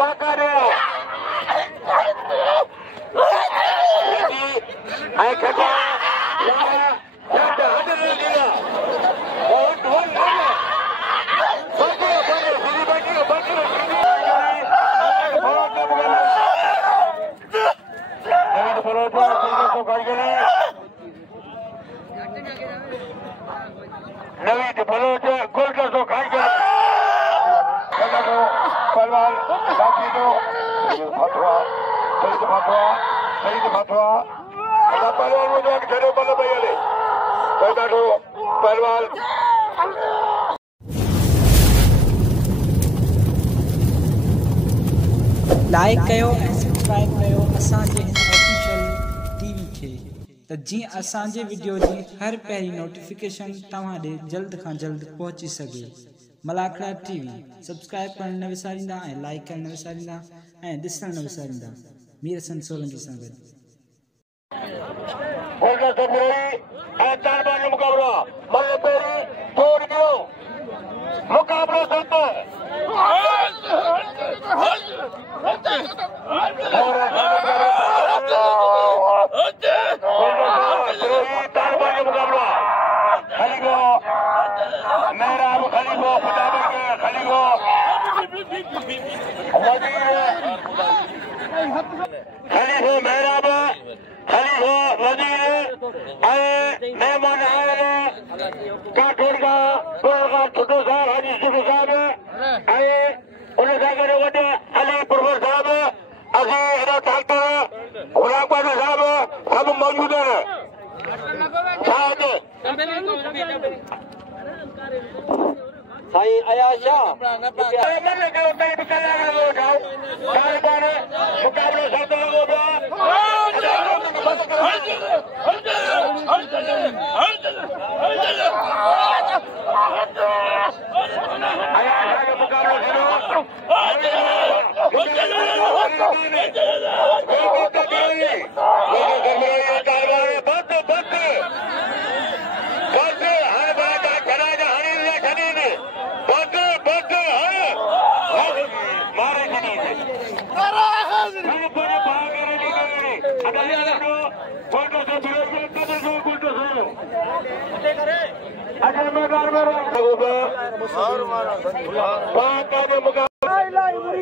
पाकारे आई खटा नवीद बलोच गोल का सो खाई गया पहलवान बाकी तो फतवा सही फतवा पहलवान मुझे घरे बल भैया ले तो पहलवान लाइक कयो ऐं सब्सक्राइब कयो असांजे हिन ऑफिशियल टीवी खे त जीअं असांजे वीडियो जी हर पहिरीं नोटिफिकेशन तव्हां ॾे जल्द खां जल्द पहुची सघे। मलाखड़ा टीवी सब्सक्राइब करण न विसारींदा ऐं लाइक करण न विसारींदा ऐं ॾिसण न विसारींदा। मीर हसन सोलंकी सां गॾु मुकाबलो सतो मेहराब खलीफो फटाफट खलीफो खलीफो मेहराब खलीफो वजीर मेहमान काठोड़ का छोटो साहब हाजी सुखू साहब उन सां गॾु वॾे अली पुरवर साहब असीं हेॾा डॉक्टर गुलाम बादल साहब सभु मौजूद आहिनि। साईं अयाज शाह मुकाबलो साथ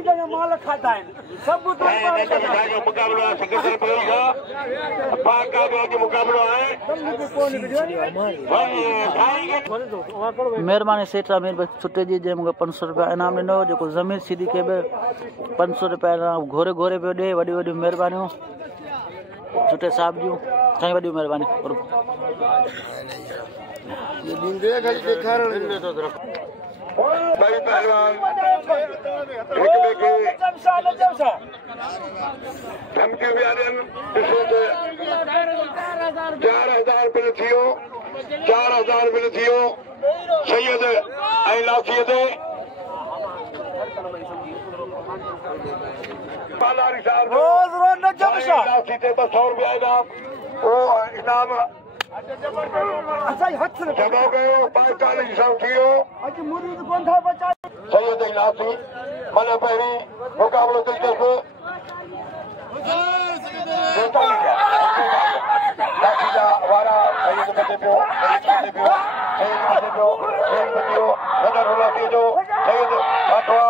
लॻो माल खाता है सब मुकाबलो है मेहरबानी सेठ आमिर भाई छुट्टे जी जे मूंखे 500 रुपया इनाम ॾिनो जेको ज़मीर सीधी खे बि 500 रुपया इनाम घोरे घोरे पियो ॾे। वॾी वॾी महिरबानियूं छुट्टे साहब जूं साईं वॾी महिरबानी। भाई पहलवान धमकी भी आदन ॾिसो त 4000 बिल थियो 4000 बिल थियो सैयद ऐं लाफीअ ते पालारी साहब रोज़ रोज़ न जमशा लाफी ते 200 रुपया इनाम ओ इनाम जमा कयो 45 सौ थियो सैयद इलासी मन पहिरीं मुकाबलो दिलचस्प वारा सैयद बचे पियो सैयद भाटवा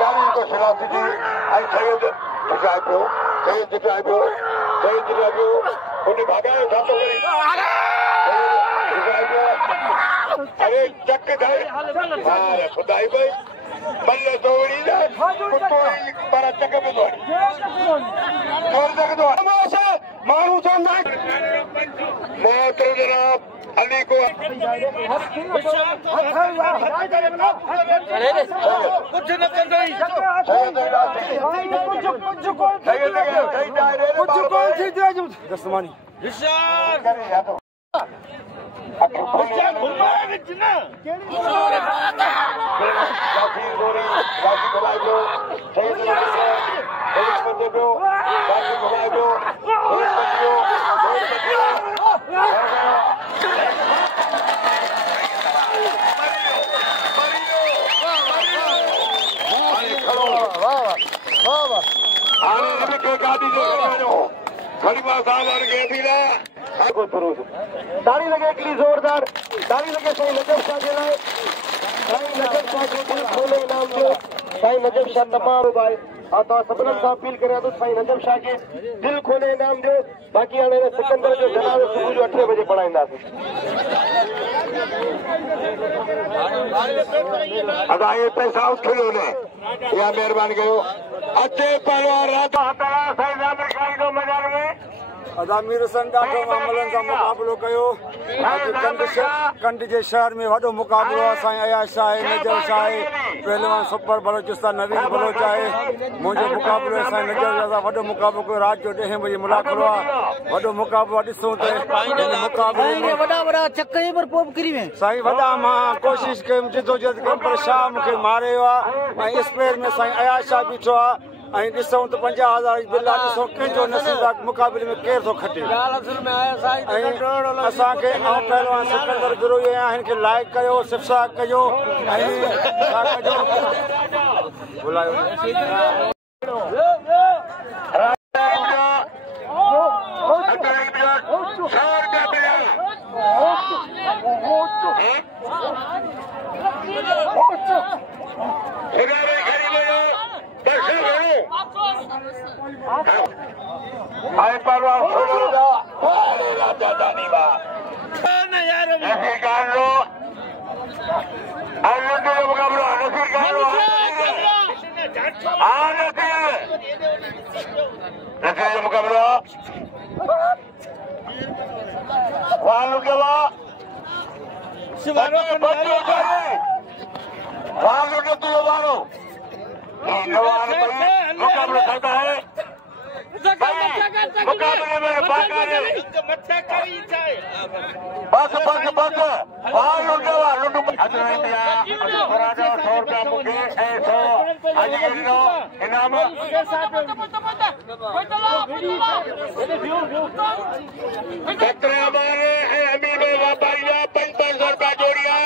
चालीह को शिलासी थी ऐं सैयद जिताए पियो उन भागायो छा थो अरे चक ठाहे खुदाई भाई बल्ले दौड़ी पर चक में दौड़ी माण्हू चवंदा मोहतरम जनाब अली को ताली लगे हिकिड़ी ज़ोरदार ताली लगे साईं नजब शाह जे लाइ साईं नजब शाह खे दिलि खोले इनाम ॾियो साईं नजब शाह तमामु भाई हा तव्हां सभिनीनि सां अपील करियां थो साईं नजब शाह खे दिलि खोले इनाम ॾियो बाक़ी हाणे सिकंदर जो जनाज़ो सुबुह जो 8 बजे पढ़ाईंदासीं अदा ये पैसा उठियो ने या महिरबानी कयो अचे पहलवान रात हटाया साईं जामिर खाई जो मैदान में अदामीर हसन ॾाढो मामलनि सां मुक़ाबिलो कयो कंड जे शहर में वॾो मुक़ाबिलो आहे साईं अयाज शाह आहे नजर शाह आहे पहलवान सुपर बलोचिस्तान नवीन बलोच आहे मुंहिंजो मुक़ाबिलो आहे साईं नजर शाह सां वॾो मुक़ाबिलो कयो राति जो 10 बजे मुलाक़ातो आहे वॾो मुक़ाबिलो ॾिसूं त मुक़ाबिले में वॾा चकर पर पोइ किरी में साईं वॾा मां कोशिशि कयुमि जिदोजहद कयुमि पर शाह मूंखे मारे वियो आहे ऐं स्पेयर में साईं अयाज शाह बीठो आहे ऐं ॾिसूं त 50,000 बिला ॾिसूं कंहिंजो नसीब आहे मुक़ाबले में केरु थो खटे ऐं असांखे ऐं पहलवान सिकंदर गिरोही आहियां हिन खे लाइक कयो सब्सक्राइब कयो ऐं छा कजो बुलायो आई परवान छोड़ो अरे राजा दानी बा नसीर खान लो अल्लाह के मुकाबला नसीर खान लो नसीर जो मुकाबला वालू के वालू के तू वालो मुकाबला करता है मुकाबले में बस बस बस लुटो इनाम व्यापारी 500 रुपया जोड़िया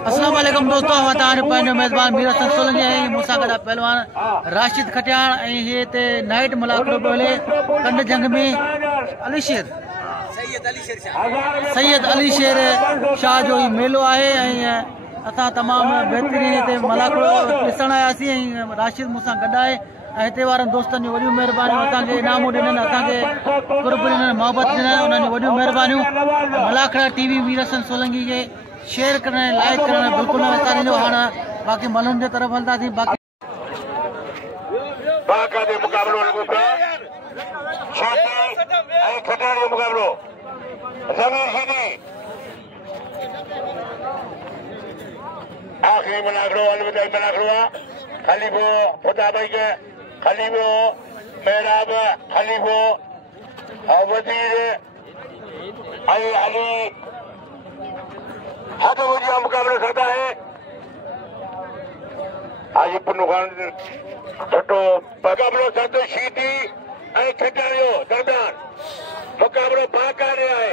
अस्सलाम वालेकुम दोस्तों पंहिंजो मेज़बान मीर हसन सोलंकी ऐं मूंसां गॾु पहलवान राशिद खटियाण ऐं हीअ हिते नाइट मुलाक़ातो पियो हले कंड जंग में सैयद अली शेर शाह जो ही मेलो आहे ऐं असां तमामु बहितरीन हिते मुलाक़ातो ॾिसण आयासीं ऐं राशिद मूंसां गॾु आहे ऐं हिते वारनि दोस्तनि जूं वॾियूं महिरबानियूं असांखे इनामूं ॾिननि असांखे कुर्ब ॾिननि मोहबत ॾिननि उन्हनि जूं वॾियूं महिरबानियूं मलाखड़ा टीवी मीर हसन सोलंकी खे शेयर करण लाइक करण बिल्कुलु न विसारींदो हाणे बाक़ी मलुनि जे तरफ़ हलंदासीं बाक़ी आखिरी मुलाक़ातो अलविदा मुलाक़ातो खलीफो खुदा भाई के खलीफो मेहराब खलीफो वजीर अली हद मुझे मुकाबले करता है आज पुन्नु खान छठो मुकाबलो सतो शीती खटारियो दरमियान मुकाबलो पाका रहा है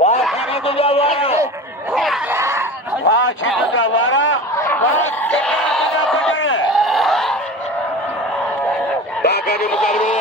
वाह शीती तुझा वारा वाह शीती तुझा वारा पाका जो मुकाबलो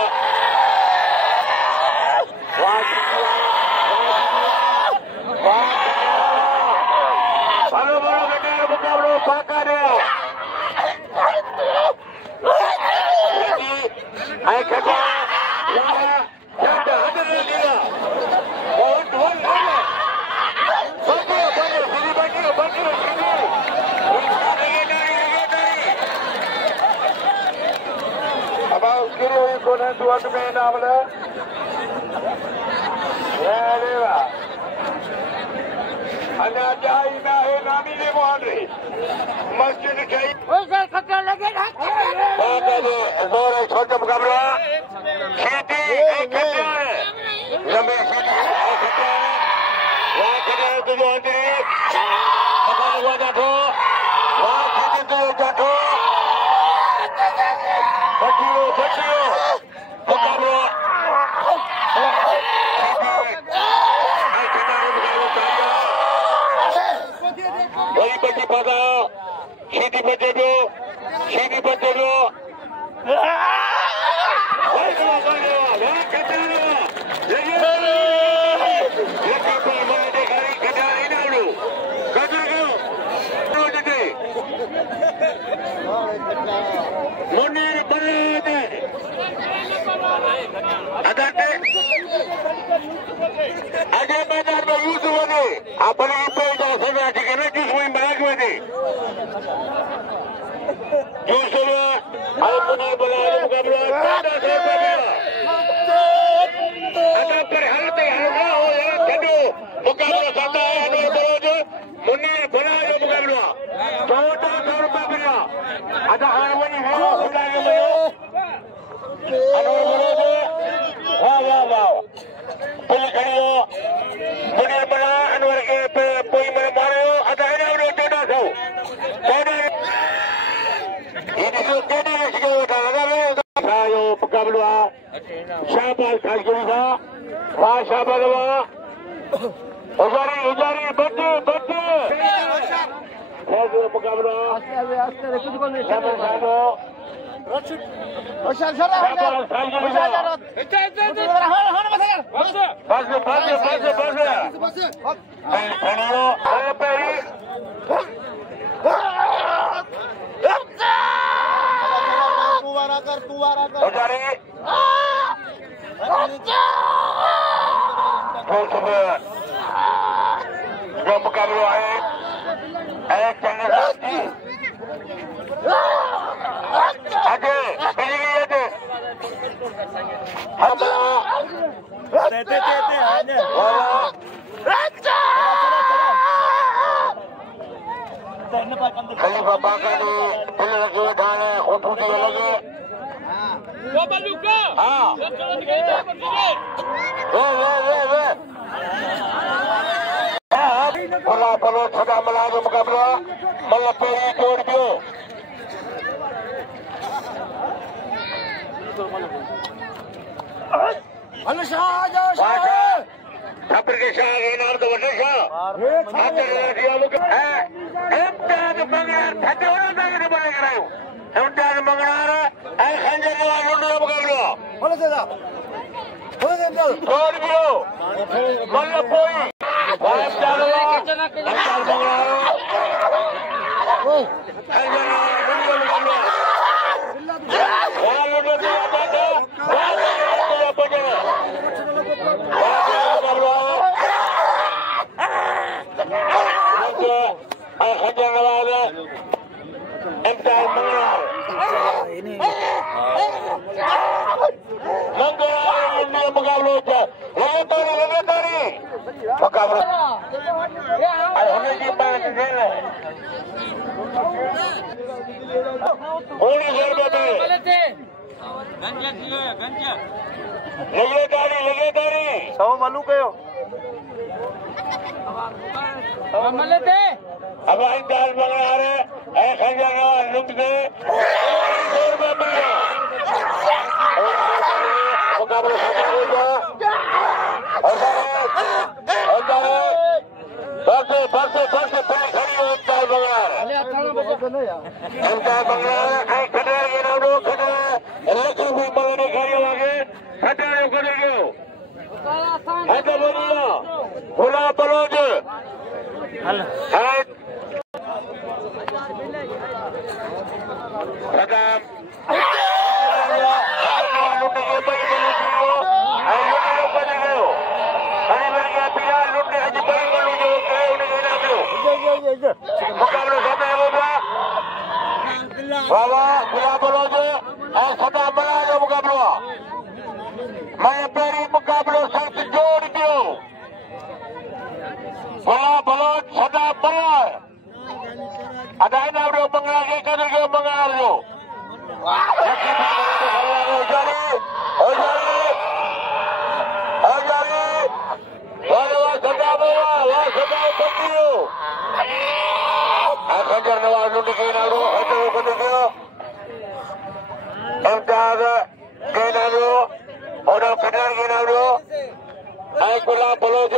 मस्जिद छोटे मुकाबला खेती लंबे Nwazu और कटार के नाम लो आए गुला बलोच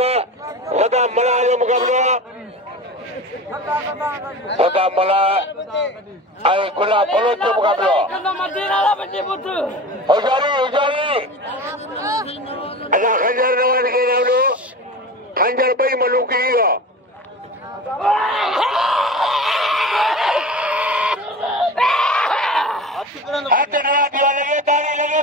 सदा मला जो मुकाबला सदा मला आए गुला बलोच जो मुकाबला उजारी अच्छा खंजर नवाज के नाम लो खंजर भाई मलूकी का हाथ नवा दिया लगे ताली लगे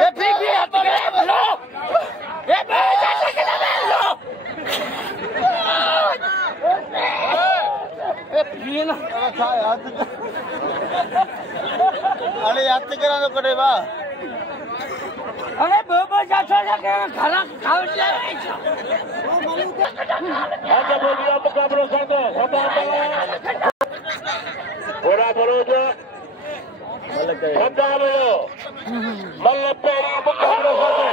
ये ठीक है लो ये ना अरे याद करा तो करे बा अरे बाबा जाता जाके खाना खाओ ले आगे बोलिए मुकाबला करते सदा पूरा बोलो जो सदा बोलो मल्ल पेरी मुकाबला करते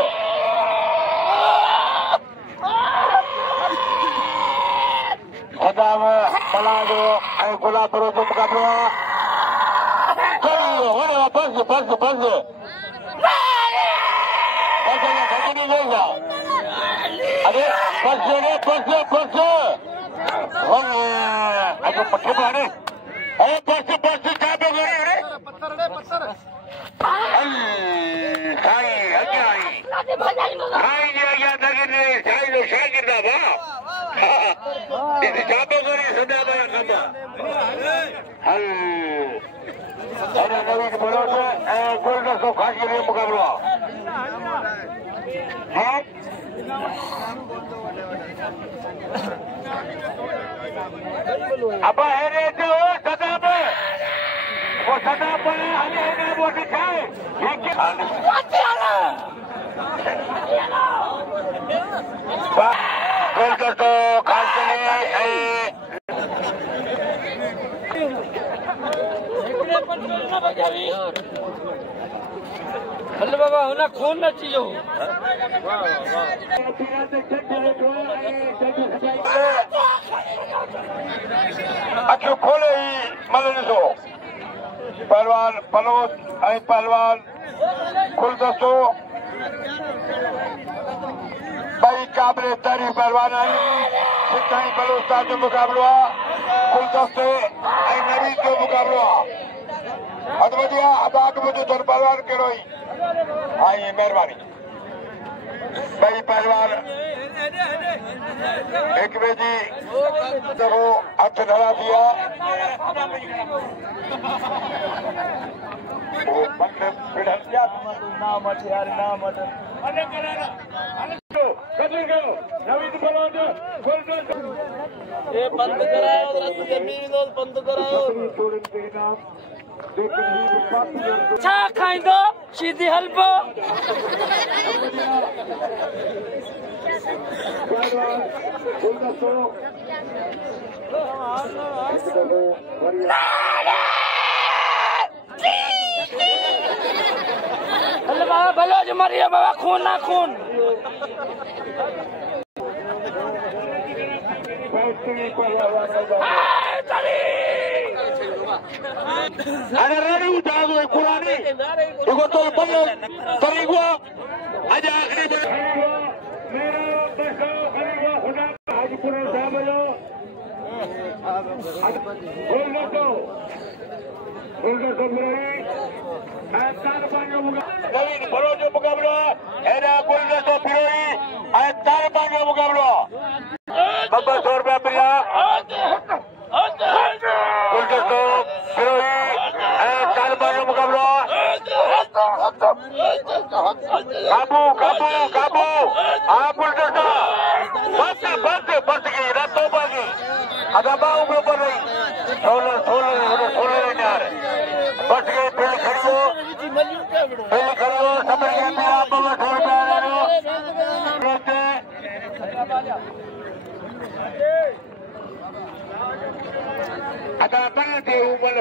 सदा मला जो आई गुला करो जो मुकाबला करो हो बस अरे बस अरे पट्टे मारे अरे बस क्या पे गए अरे पत्थर साई आगे आई नगने साई लो शागिर दा बा इसे चापो करे सदा बया कमा अरे नवीन बोलो तो गोल्डन को खास के लिए मुकाबला हाँ अब है जो सदा में वो सदा पर हमें वो दिखाए ये क्या गोल्डन को खास के लिए अल्लाह बाबा होना खून न चाहिए अखियों खोले ही मलन सो पहलवान पलोस पहलवान गुलदस्तो भाई काबिले तारीफ पहलवान आई सिद्धाई बलोस्तान जो मुकाबला गुलदस्ते नवीन जो मुकाबला अदवजिया अब आगे मुझे दर पहलवान के रोई आइए मेहरबानी भाई पहलवान एक बेजी जब वो हाथ धरा दिया वो बंद पिढ़ल दिया नाम यार नाम नवीन बलोच ये बंद कराओ जमीन बंद कराओ छा खाइंदो सीधी हलबो अल्लाह बाबा बलोच मरिए बाबा खून ना खून ada ready dago kurani iko to ballo tarigwa aja akhiri mera basa khariwa khuda aaj pura sabalo golgato murari atar banyo navin balojo mukabla era golgato piroi atar banyo mukabla baba 100 rupiah priya golgato piroi atar banyo mukabla काबू आप बस गई रातों बागी अदा बाहू के ऊपर नहीं 16 यार बस गई पहले खड़ी हो समझ गए मेरा आप 100 रुपया अदा बनते ऊपर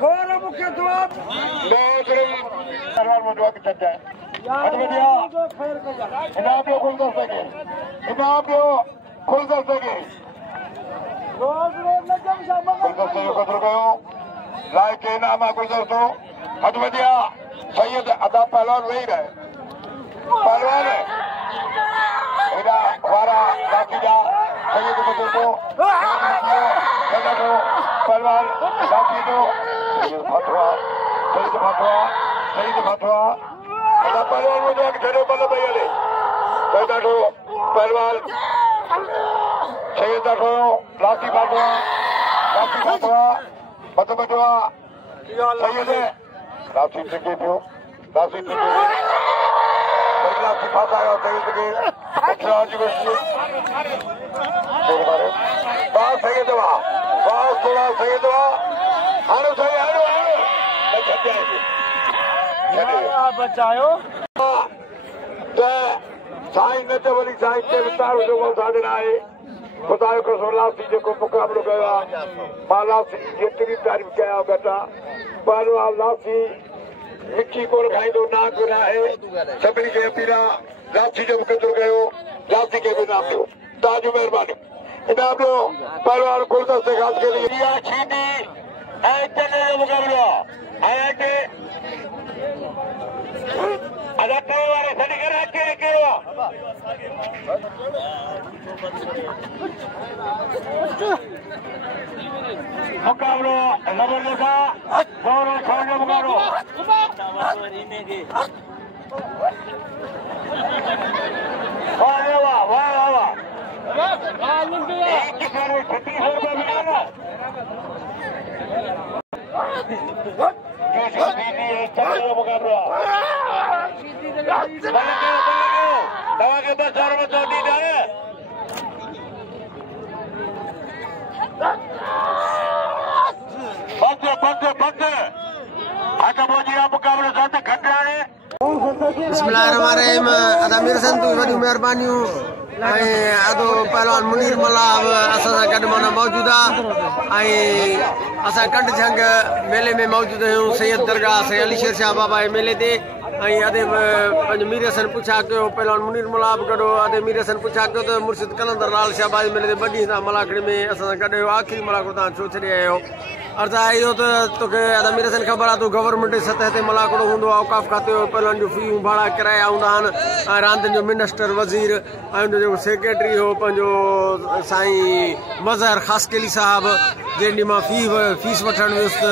थोड़ा मुख्य जवाब सैयद अदा पहलवान वही रहे पहलवान है हमारा बाकी जा सैयद बुजुर्गों पहलवान बाकी दो फतवा सैयद फतवा अदा पहलवान वो जो घरे बल्ले भैया ले पहलवान सैयद लाठी फतवा बतवा सैयद लाठी टिके पियो लाठी टिके लाठी फासा आया सैयद के राजी बस्ती बारे बात सैयद बात थोड़ा सैयद हारो सैयद हारो बचायो तो साईं नच वरी साईं के विस्तार जो साधन आहे खुदा को लाठी जो मुकाबलो कयो मां लाठी जेतिरी तारीफ़ कया बेटा पहलवान लाठी मिठी कोल खाईंदो ना गुना है सभी के अपीला लाठी जो मुकदर गयो लाठी के भी नाम दो ताजो मेहरबानी इनाम लो पहलवान गुलदस्ते खास के लिए या छीटी है चले मुकाबला है के अदा करो वाले सदी कर के केवा मुकाबलो जबरदस्त गौरव छोड़ने मुकाबलो वाह वाह वाह वाह एक किसान में 3600 रुपये मिला ना मुकाबला दवा के 10,000 रुपये तो दी जाए बंद अच्छा बोझी आप मुकाबले साथ खट्टा है बिस्मिल्लाहिर्रहमानिर्रहीम अदा मीर संतू वॾियूं महिरबानियूं ऐं अदो पहलवान मुनीर मल्ला असां सां गॾु माना मौजूदु आहे ऐं असां कंड झंग मेले में मौजूदु आहियूं सैयद दरगाह सैयद अली शेर शाह बाबा जे मेले ते ऐं अदे पंहिंजो मीर हसन पुछा कयो पहलवान मुनीर मल्ला बि गॾु अदे मीर हसन पुछा कयो त मुर्शिद कलंदर लाल शाहबाज मेले ते 2 ॾींहं तव्हां मलाखड़ी में असां सां गॾु आहियो आख़िरी मलाखड़ो तव्हां छो छॾे आया आहियो अर्ज़ु आहे इहो त तोखे अदा मीर हसन ख़बर आहे तूं गवर्नमेंट जी सतह ते मलाखड़ो हूंदो आहे औकाफ़ खाते जो पहलवान जूं फ़ियूं भाड़ा किराया हूंदा आहिनि ऐं रांदियुनि जो मिनिस्टर वज़ीर ऐं हुनजो जेको सेक्रेटरी हो पंहिंजो साईं मज़हर ख़ासकेली साहिबु जंहिं ॾींहुं मां फीस वठणु वियुसि त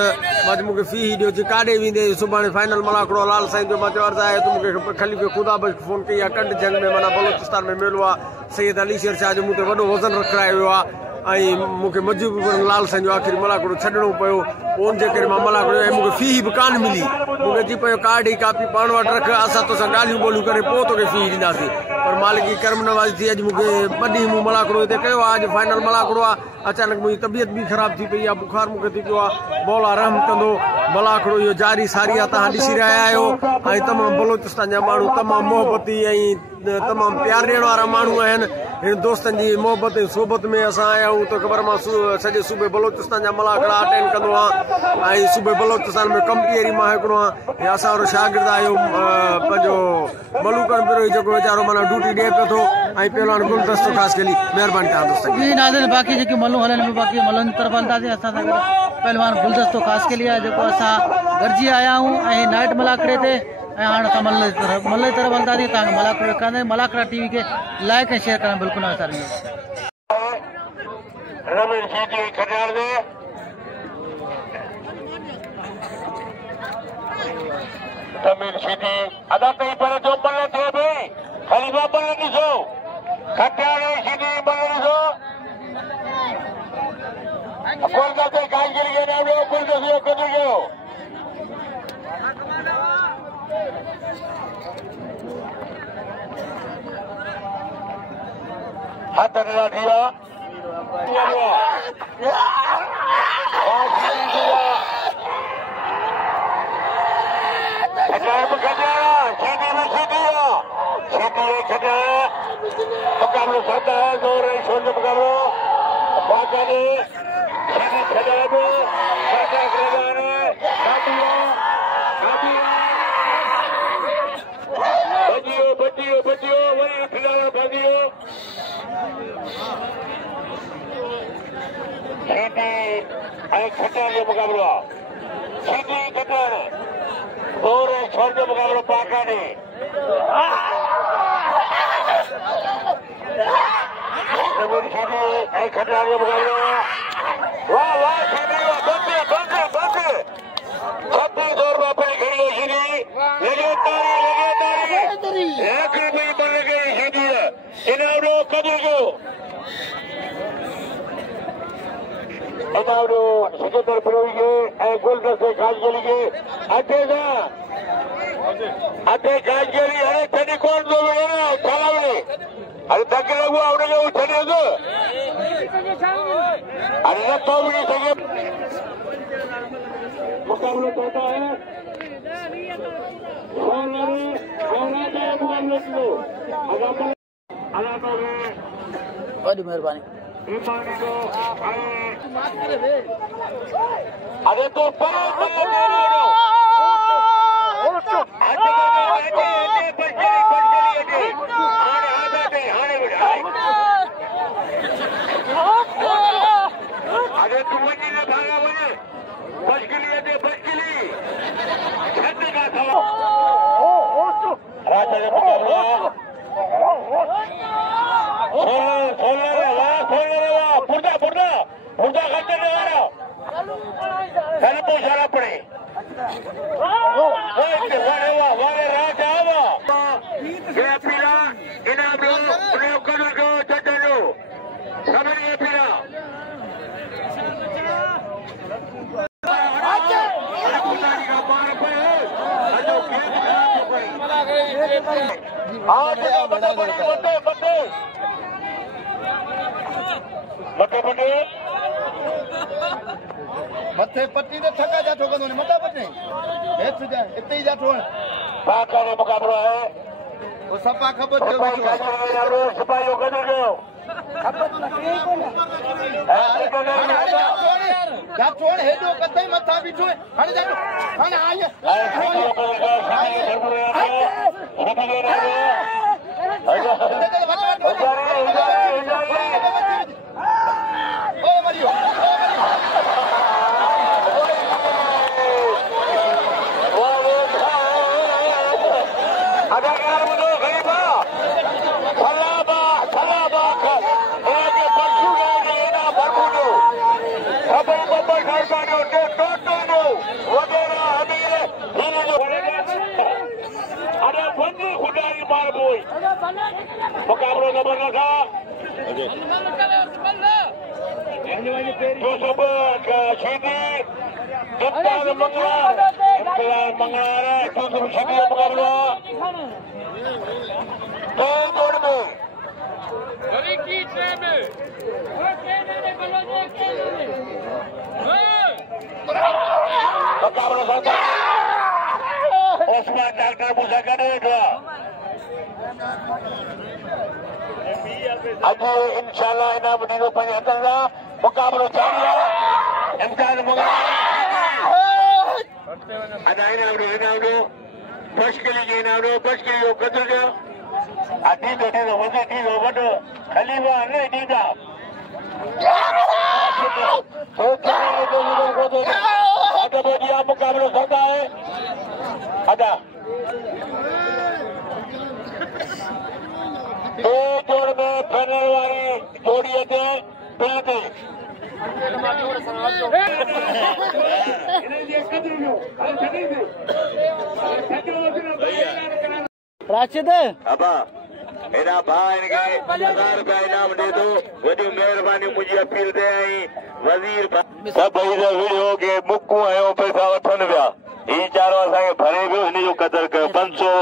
मां चयो मूंखे फ़ी ॾियो जी काॾे वेंदे सुभाणे फाइनल मलाखड़ो लाल साईं जो मां चयो अर्ज़ु आहे तूं मूंखे ख़लीफ़े ख़ुदा बि फ़ोन कई आहे कंड जंग में माना बलोचिस्तान में मेलो आहे सैयद अली शेर शाह जो मूं ते वॾो वज़न रखायो वियो आहे ऐं मूंखे मजबूरन लाल साईं जो आख़िरी मलाखड़ो छॾिणो पियो उन जे करे मां मलाखड़ो ऐं मूंखे फ़ी बि कान मिली मूंखे चई पियो कार्ड ई कापी पाण वटि रख असां तोसां ॻाल्हियूं ॿोलियूं करे पोइ तोखे फ़ी ॾींदासीं पर मालिक जी कर्म नवाज़ी थी अॼु मूंखे 2 ॾींहं मूं मलाखड़ो हिते कयो आहे अॼु फाइनल मलाखड़ो आहे अचानक मुंहिंजी तबियत बि ख़राबु थी पई आहे बुखार मूंखे थी पियो आहे मौला रहम कंदो मलाखड़ो इहो जारी सारी आहे तव्हां ॾिसी रहिया आहियो ऐं तमामु बलोचिस्तान जा माण्हू तमामु मोहबती ऐं तमामु प्यार ॾियण वारा माण्हू आहिनि हिन दोस्तनि जी मोहबत ऐं सोबत में असां आया आहियूं त ख़बर मां सॼे सूबे बलोचिस्तान जा मलाखड़ा अटेंड कंदो आहियां ऐं सूबे बलोचिस्तान में कंपनी मां हिकिड़ो आहियां असां वारो शागिर्द आहियो पंहिंजो मलूकन पिरो जेको वीचारो माना ड्यूटी ॾिए पियो थो ऐं पहलवान गुलदस्तो ख़ासि कली महिरबानी तव्हां दोस्त जी नाज़रीन बाक़ी जेके मलूं हलनि में बाक़ी मलनि तरफ़ हलंदासीं असां सां गॾु पहलवान गुलदस्तो ख़ासि कली आहे जेको असां गॾिजी आया आहियूं ऐं नाइट मलाखड़े ते ऐं हाणे असां मल जी तरफ़ हलंदासीं तव्हांखे मलाखड़ो ॾेखारींदासीं मलाखड़ा टीवी खे लाइक ऐं शेयर करणु बिल्कुलु न विसारींदो तमिल सीधी अदा कई पर जो बल थे भाई खलीफा बल ॾिसो खटियाणे सीधी बल ॾिसो कोलकाता कांगिरी के नाम लो कोलकाता कदर गयो हाथ लगा दिया मुकाबलो साधा है जोर छोड़ मुकाबलो मुकाबलो सीधी कटर और छोड़ जो मुकाबलो पाका ने सीधी खतरा जो मुकाबलो वाह वाह सीधी बंदे बंदे बंदे 26 और वापस खड़ी सीधी लगे तारी एक रुपये बन गई सीधी इनाम कबूल को इनाम सिकंदर फिरोगे गोल्डन से काज के अटे काज के अरे छड़ी कौन दो चलावने अरे तक लगू आवड़े छड़ी अरे न तो भी सके मुकाबला करता है बड़ी मेहरबानी अरे तो अरे तू वही ने भागा मुझे बच के लिए दे बच के लिए छत्ते का सवाल राजा ने मुकाबला पुरजा करते नहीं आ रहा कल पोषाना पड़े वाले राजा गया पीला इनाम लो प्रयोग करो जो चचा लो समझ गए पीला मथे पट्टी ने थका जाठो कंदो ने मता पटे हेठ जा इते ही जाठो पाका ने मुकाबलो है वो सपा खबर जो सिपाही को कर दो खबर लगे कोन जाठो हेडो कतई मथा बिठो हने जाठो हने आए ओ मरियो मुकाबलो जबरदस्त मुकाबलो डॉक्टर मूसा करे अॼु इंशाल्लाह इनाम ॾींदो पंहिंजे हथनि सां मुक़ाबिलो जारी आहे इम्तिहान अदा इनाम ॾियो बशकिली जो इनाम ॾियो बशकिली जो क़दुरु ॾियो ॾींदो ॾींदो वधीक ॾींदो वॾो ख़लीफ़ा न ॾींदा मुक़ाबिलो सौदा आहे अदा दो जोड़ में फाइनल वाली जोड़ी थे पिलते राशिद अबा एना भाई इनके 1000 रुपया इनाम दे दो वडी मेहरबानी मुझे अपील दे आई वजीर सब वीडियो के मुक्कू आयो पैसा वठन पिया ई चारो असांखे भरे पियो हिन जो क़दर कयो 500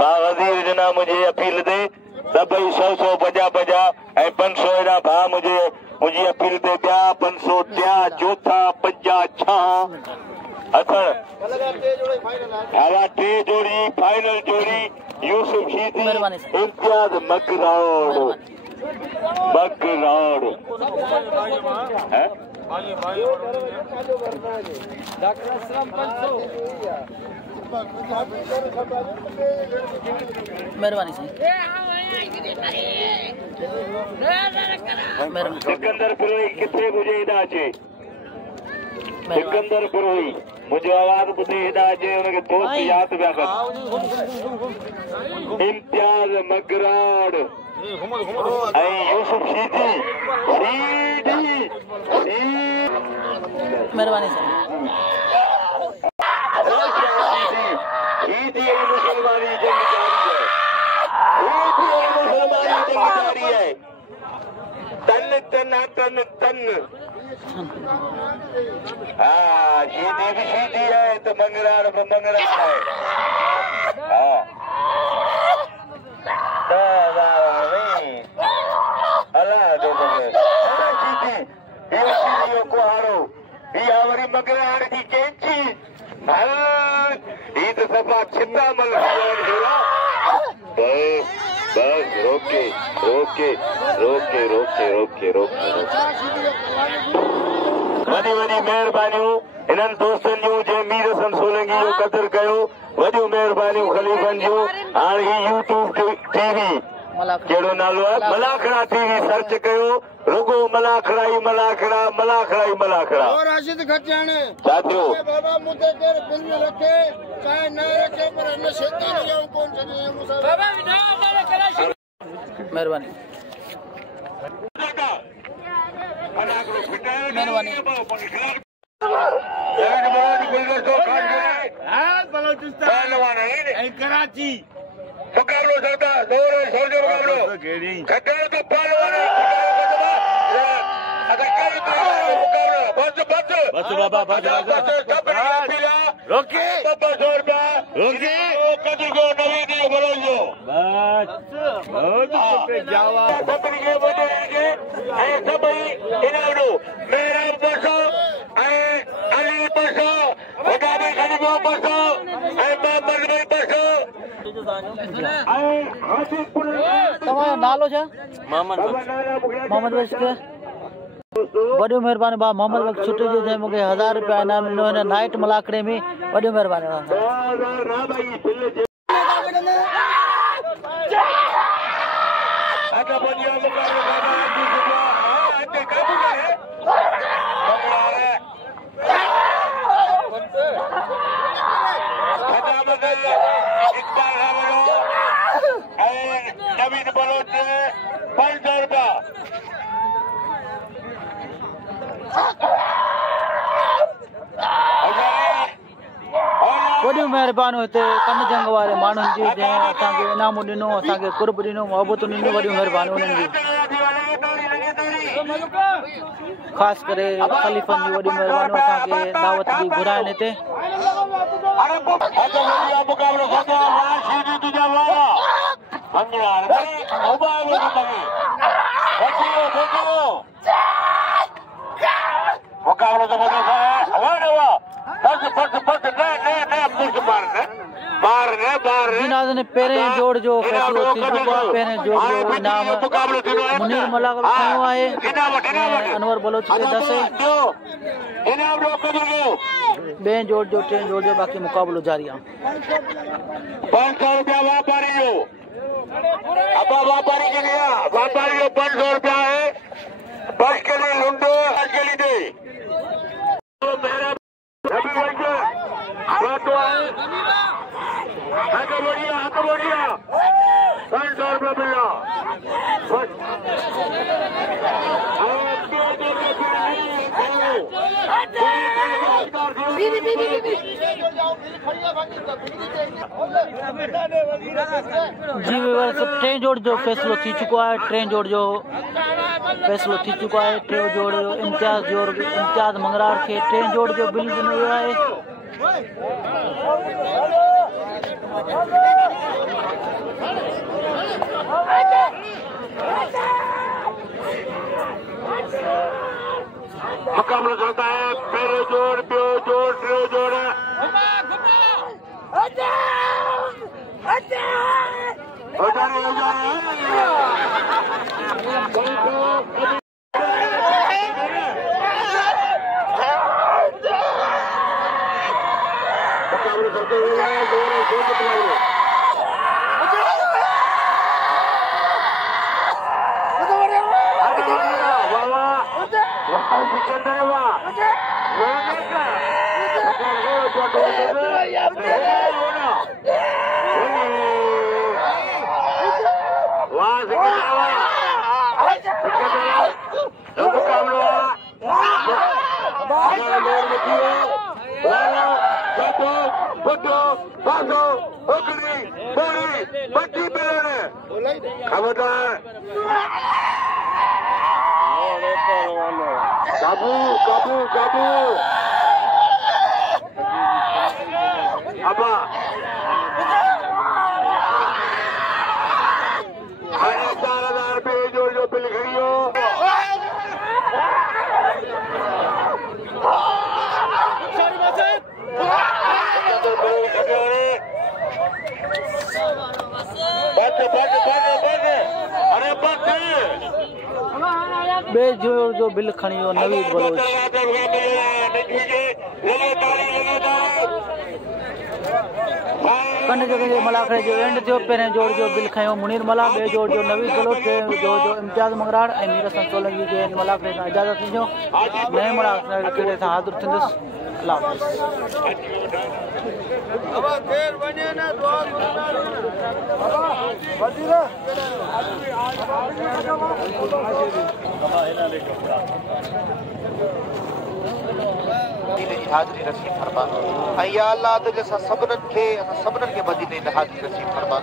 वज़ीर जना मुझे अपील दे सभई 100 50 ऐं 500 एॾा भाउ मुंहिंजी अपील ते ॿिया 500 टिया चौथा 5 6 अथण हवा 3 जोड़ी फाइनल जोड़ी यूसुफ शीदी इम्तियाज मकराड़ मेहरबानी साईं। सिकंदर पुरोही किथे मुझे हेॾा अचे सिकंदर पुरोही मुझे आवाज़ ॿुधे हेॾा अचे उनखे दोस्त यादि पिया कनि इम्तियाज़ मगराड़ ऐं यूसुफ शीदी मेहरबानी साईं। मुसलमानी जंग जारी है तन तन तन तन हाँ शीदी भी शीदी है तो मंगराड़ भी मंगराड़ है हाँ अल्लाह दो शीदी ये शीदियों को हारो ये हमारी मंगराड़ की कैंची ये तो सफा छिंदा मल बस रोके रोके रोके रोके रोके रोके वॾी वॾी महिरबानियूं इन्हनि दोस्तनि जूं जंहिं मीर सन सोलंगी जो क़दुरु कयो वॾियूं महिरबानियूं ख़लीफ़नि जूं हाणे ही यूट्यूब टीवी कहिड़ो नालो आहे मलाखड़ा टीवी सर्च कयो रुगो मलाखड़ा ई मलाखड़ा मलाखड़ा ई मलाखड़ा राशिद खचाणे छा थियो बाबा मुते केर फिल्म रखे चाहे न रखे पर न शैतान जाऊं कोन छॾे बाबा विधा मेहरबानी मेहरबानी कराची मुकाबलो सकता जोर सोल्जर मुकाबलो खट्टर तो पहलवान अगर कर तो मुकाबला बस बस बस बाबा बस रोके बाबा 100 रुपया रोके कदी को नवी दी बोलो जो बस बहुत पे जावा सपनी के बोले के ए सभी इनाडो मेरा बसो ए अली बसो मुकाबले खलीफा बसो ए मोहम्मद भाई बसो तव्हांजो नालो छा? मोहम्मद बख्श के वॾियूं महिरबानी भाउ मोहम्मद बख्श छुट्टी जे जंहिं मूंखे 1000 रुपया इनाम ॾिनो हिन नाइट मलाखड़े में वॾियूं महिरबानी नवीन बलोच 500 रुपया वॾियूं महिरबानियूं हिते कम जंग वारे माण्हुनि जी जंहिं असांखे इनाम ॾिनो असांखे कुर्ब ॾिनो मोहबतूं ॾिनियूं वॾियूं महिरबानियूं उन्हनि जी ख़ासि करे ख़लीफ़नि जी वॾियूं महिरबानियूं असांखे दावत बि घुराइनि हिते मुकाबलो तो बस है जिनाज़ पहिरें जोड़ जो फ़ैसिलो थी चुको आहे पहिरें जोड़ जो इनाम मुनीर मलाक खयो आहे अनवर बलोच खे दसे ॿिएं जोड़ जो टें जोड़ जो बाक़ी मुक़ाबलो जारी आहे 500 रुपया व्यापारी जो अब व्यापारी के लिए व्यापारी जो 500 रुपया है बस के लिए लुंडो के लिए दे तो मेरा अभी बढ़िया तो हाथ बढ़िया 500 रुपया मिला बस जी टें जोड़ जो फ़ैसिलो थी चुको आहे टें जोड़ जो फ़ैसिलो थी चुको आहे टे जोड़ जो इम्तियाज़ मंगराड़ खे टें जोड़ जो बिल ॾिनो वियो आहे मुकाबला चलता है पहले जोड़ ॿियो जोड़ टियों जोड़ मुकाबले करते हुए खबरदार काबू काबू काबू अबा 4,000 रुपये जो बिल गई हो जो बिल खणी हो नवीद बलोच कंड जगह मलाखड़े जो एंड थियो पहिरें जोड़ जो बिल खयो मुनीर मला बे जोड़ जो नवीद बलोच जो इम्तियाज़ मंगराड़ ऐं मीर हसन सोलंकी के मलाखड़े सां इजाज़त ॾिजो नए मलाखड़े सां हाज़िर थींदुसि अल्लाह हाज़िरी नसीब फरमा या अल्लाह तुझे सभननि खे मदीने जी हाज़िरी नसीब फरमा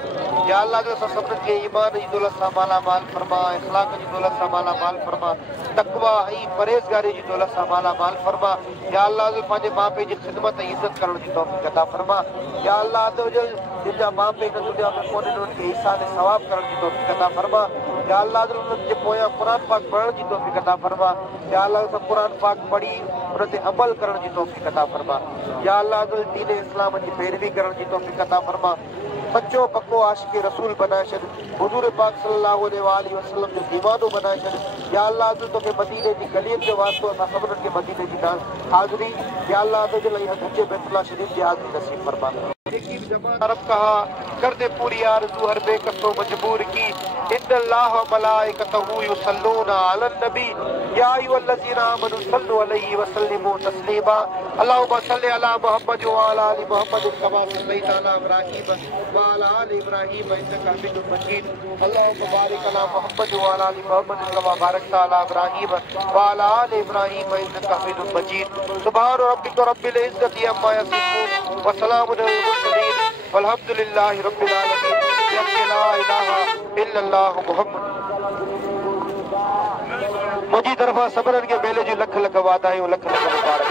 या अल्लाह तुझे सभननि खे ईमान जी दौलत सां माला माल फरमा इखलाक जी दौलत सां माला माल फरमा तकवा ऐं परहेज़गारी जी दौलत सां माला माल फरमा या अल्लाह पंहिंजे माउ पीउ जी ख़िदमत ऐं इज़त करण जी तौफ़ीक़ अता फरमा या अल्लाह जिनजा माउ पीउ हिन दुनिया में कोन्हनि उन्हनि खे ईसाने सवाब करण जी तौफ़ीक़ अता फरमा या अल्लाह उन्हनि जे पोयां क़ुर पाक पढ़ण जी तौफ़ीक़ अता फरमा या अल्लाह क़ुर पाक पढ़ी उन ते अमल करण जी तौफ़ीक़ अता फरमा या अल्लाह दीन इस्लाम जी पैरवी करण जी तौफ़ीक़ अता फरमा सच्चो पक्को आशिक़ रसूल बनाए छॾ हुज़ूर पाक सल्लल्लाहु अलैहि वसल्लम जो दीवानो बनाए छॾ या अल्लाह तोखे मदीने जी गलियुनि जो वास्तो असां सभिनीनि खे मदीने जी हाज़िरी या अल्लाह तुंहिंजे लाइ सच्चे बैतुल्लाह शरीफ़ जी हाज़िरी नसीब फरमा रब कहा कर दे पूरी आरज़ू हर बेकसो मजबूर की इन्नल्लाह व मलाइकतहू युसल्लूना अलन नबी या अय्युहल्लज़ीना आमनू सल्लु अलैहि व सल्लिमू तस्लीमा अल्लाहुम्मा सल्लि अला मुहम्मद व अला आलि मुहम्मद कमा सल्लैता अला इब्राहीम व अला आलि इब्राहीम इन्नका हमीदुम मजीद अल्लाहुम्मा बारिक अला मुहम्मद व अला आलि मुहम्मद कमा बारकता अला इब्राहीम व अला आलि इब्राहीम इन्नका हमीदुम मजीद सुब्हान रब्बिका रब्बिल इज्जति अम्मा यसिफून व सलामुन अलल मुरसलीन वल्हम्दुलिल्लाहि रब्बिल आलमीन ला इलाहा इल्लल्लाह मुहम्मद मुंहिंजी तरफ़ां सभिनीनि खे मेले जी लख लख वाधायूं लख लख मुबारक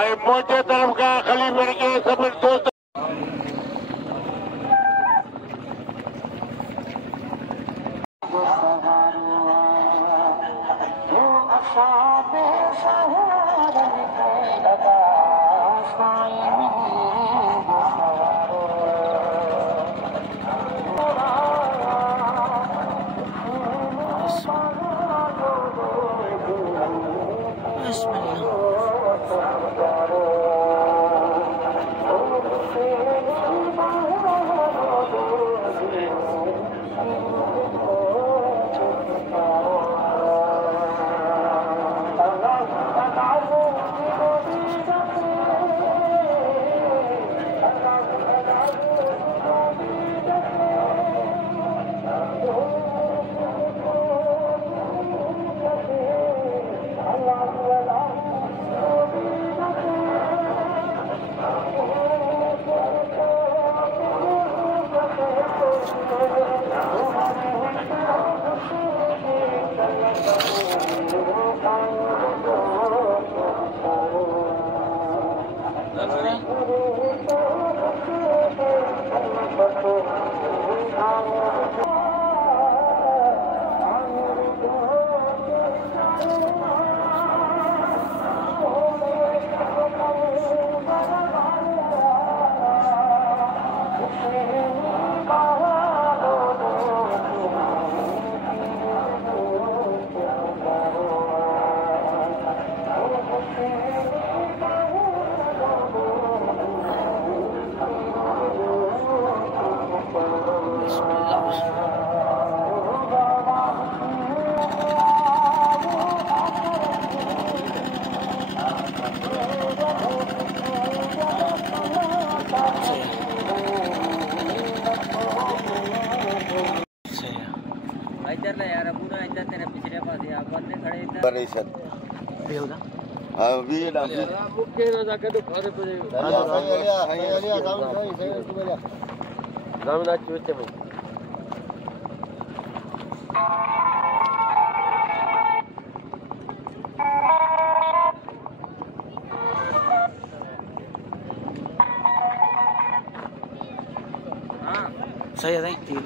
ऐं मुंहिंजे तरफ़ खां ख़लीफ़नि खे सभिनी दोस्त सही है साईं।